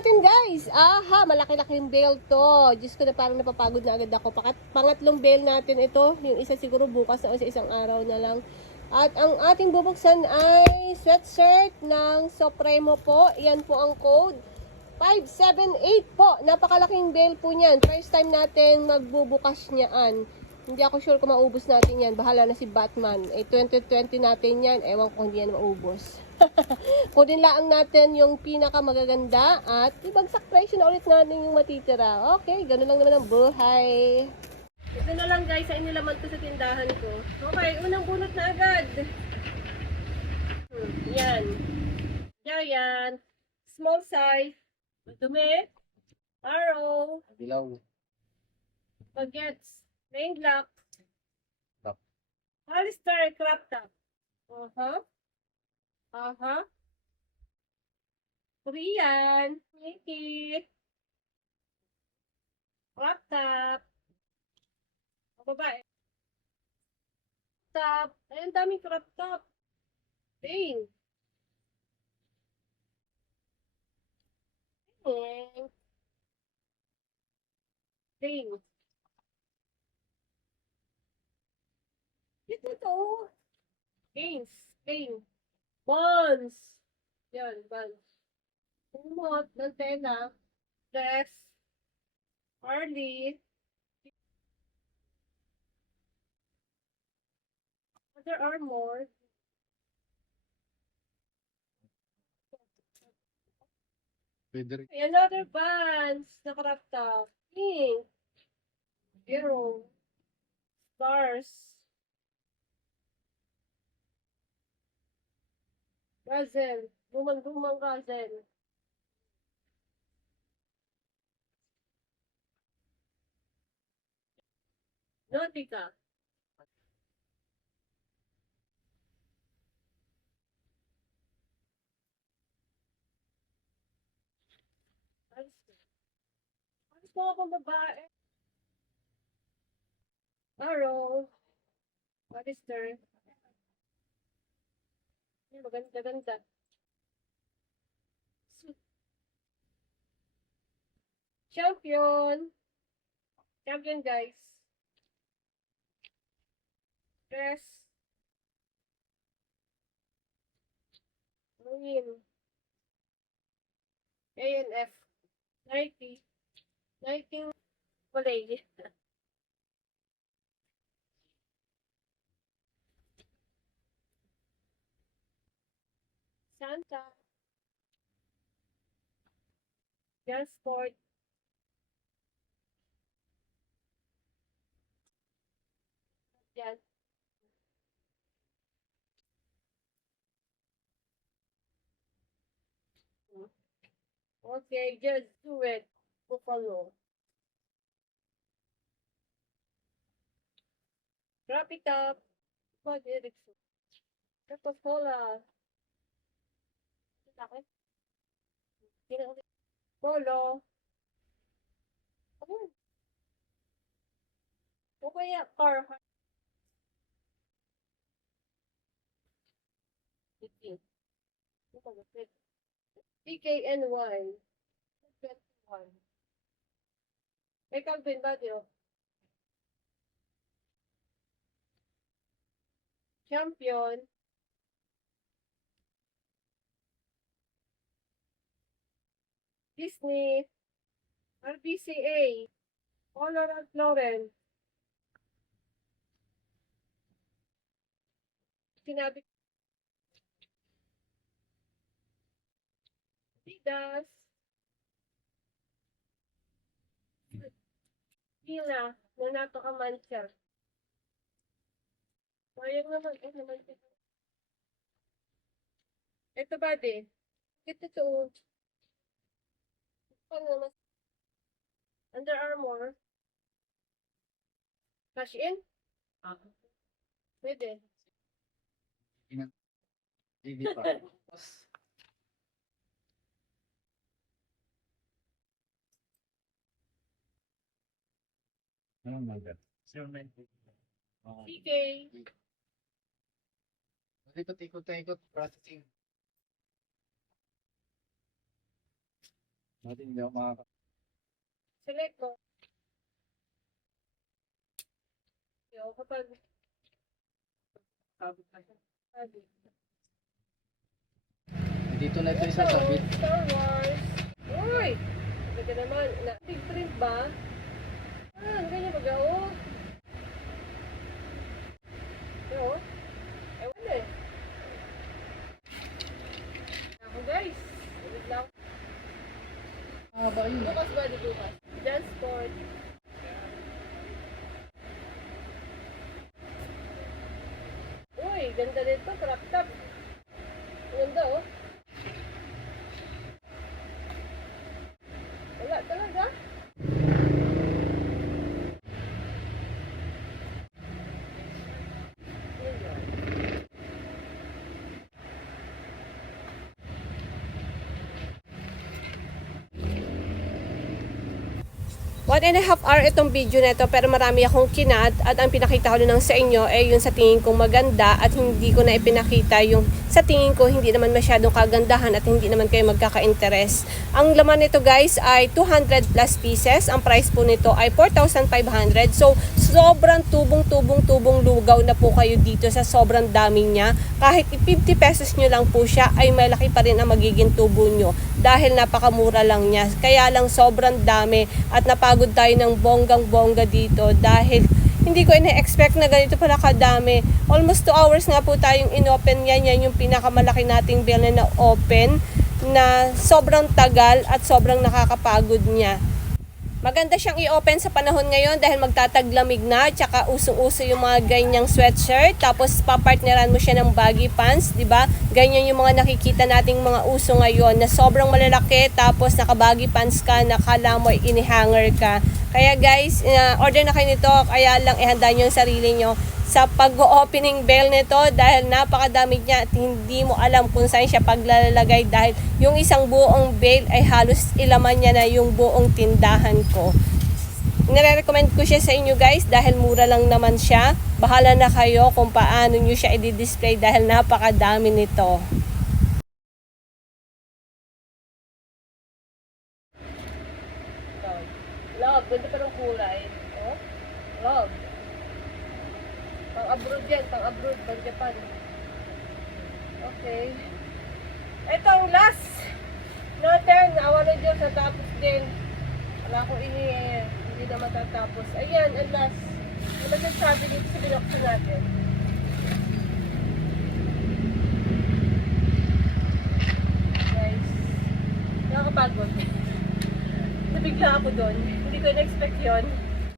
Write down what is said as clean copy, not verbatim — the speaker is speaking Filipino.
natin guys. Aha, malaki-laking bail to. Diyos ko na parang napapagod na agad ako. Pangatlong bail natin ito. Yung isa siguro bukas na o sa isang araw na lang. At ang ating bubuksan ay sweatshirt ng Supremo po. Yan po ang code. 578 po. Napakalaking bail po niyan. First time natin magbubukas niyaan. Hindi ako sure kung maubos natin yan. Bahala na si Batman. 2020 natin yan. Ewan ko hindi yan maubos. Kunin lang natin yung pinakamagaganda at ibagsak presyo na ulit natin yung matitira. Okay, ganoon lang naman ang buhay. Ito na lang guys, sa inyo laman to sa tindahan ko. Okay, unang bunot na agad. Yan. Giant. Small size. Madumi. Arrow. Dilaw. Bagets. Plain black. Black. Hollister crop top. Korean. Nike. Crop top. Babae. Top. Ay, ang daming crop top. Pink. Pink. Pink. Ito to. Pink. Pink. Buns. Yan, buns. Umot, Lantena. Dress. Harley. There are more. Pwede rin. Another buns na crop top. Pink. Zero. Stars. Gazel. Lumang gazel. Nautica. Alis mo akong babae. Arrow. Hollister. Maganda-ganda. Champion. Champion guys. Dress. Marine. ANF. Nike. Nike. Malay. Santa. Girl Sport. Yan. Okay, just do it. Buffalo. Wrap it up. Pag Erickson. Coca-Cola. Bakit? Polo. Oh. O kaya Carhartt. PKNY. 21. May Calvin ba diyo? Champion. Disney. RBCA. Honor and Lauren. Sinabi Adidas. Hila. Nanato ka mancha. Sayang naman. Naman ito. Ito ba di? Ito to. Ano mas? Under Armour. Cash in? Pwede. Hindi pa. Anong number? 090. PK. Ikot-ikot processing. Natin hindi ako makaka... Select ko. Yo, kapag... Abot na siya. Abot. Dito na ito isa sabit. Star Wars. Uy! Ganda naman. Big print ba? Ah, ganyan ba gao? Yo. Ewan eh. Ako guys. Ulit lang. Ba yun? Bukas ba di bukas? Dance sport. Uy, ganda nito. Crop top. Ganda oh. Wala talaga. Ayan. 1.5 hour itong video na ito pero marami akong kinat at ang pinakita ko lang sa inyo ay yung sa tingin kong maganda at hindi ko na ipinakita yung sa tingin ko hindi naman masyadong kagandahan at hindi naman kayo magkaka-interest. Ang laman nito guys ay 200 plus pieces. Ang price po nito ay 4,500. So sobrang tubong lugaw na po kayo dito sa sobrang dami niya. Kahit 50 pesos nyo lang po siya ay malaki pa rin ang magiging tubo nyo dahil napakamura lang niya. Kaya lang sobrang dami at napagod tayo ng bonggang-bongga dito dahil hindi ko ina-expect na ganito pala kadami. Almost 2 hours nga po tayong inopen yan. Yan yung pinakamalaki nating bill na na-open na sobrang tagal at sobrang nakakapagod niya. Maganda siyang i-open sa panahon ngayon dahil magtataglamig na, tsaka usong-uso yung mga ganyang sweatshirt, tapos papartneran mo siya ng baggy pants, di ba? Ganyan yung mga nakikita nating mga uso ngayon na sobrang malalaki, tapos naka-baggy pants ka, nakala mo ini-hanger ka. Kaya guys, order na kayo nito, kaya lang ihanda nyo yung sarili nyo sa pag-opening bell nito dahil napakadami niya at hindi mo alam kung saan siya paglalagay dahil yung isang buong bale ay halos ilaman niya na yung buong tindahan ko. Nire-recommend ko siya sa inyo guys dahil mura lang naman siya. Bahala na kayo kung paano nyo siya i-display dahil napakadami nito. Love, ganda pa ng kulay. Oh, love. Pang-abroad yan, pang-abroad, pang-Japan. Okay. Ito ang last natin. Awa na Diyos, natapos din. Wala ko hindi na matatapos. Ayan, ang last. Ano masasabi dito sa binuksan natin? Guys, nakakapagod. Nabigla ako doon. Hindi ko na-expect yun.